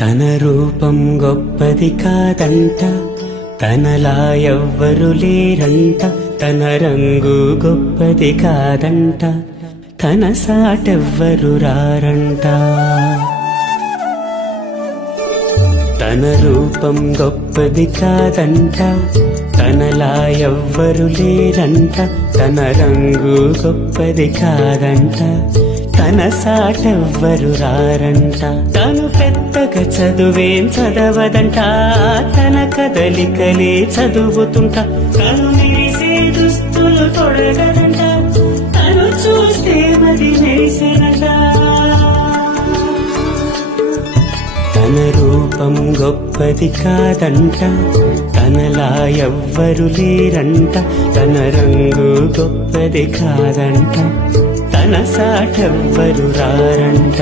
తన రూపం గొప్పది కాదంట, తనలా ఎవ్వరు లేరంట. తన రంగు గొప్పది కాదంట, తన సాటెవ్వరు రారంట. తన రూపం గొప్పది కాదంట, తనలా ఎవ్వరు లేరంట. తన రంగు గొప్పది కాదంట, తన సాటెవ్వరు రారంట. తను పెద్దగా చదువేం చదవదంట, తన కదలికలే చదువుతుంట. తను మెరిసే దుస్తులు తొడగదంట, తను చూస్తే మరి మెరిసెనట. తన రూపం గొప్పది కాదంట, తనలా ఎవ్వరు లేరంట. తన రంగు గొప్పది కాదంట, తన సాటెవ్వరు రారంట.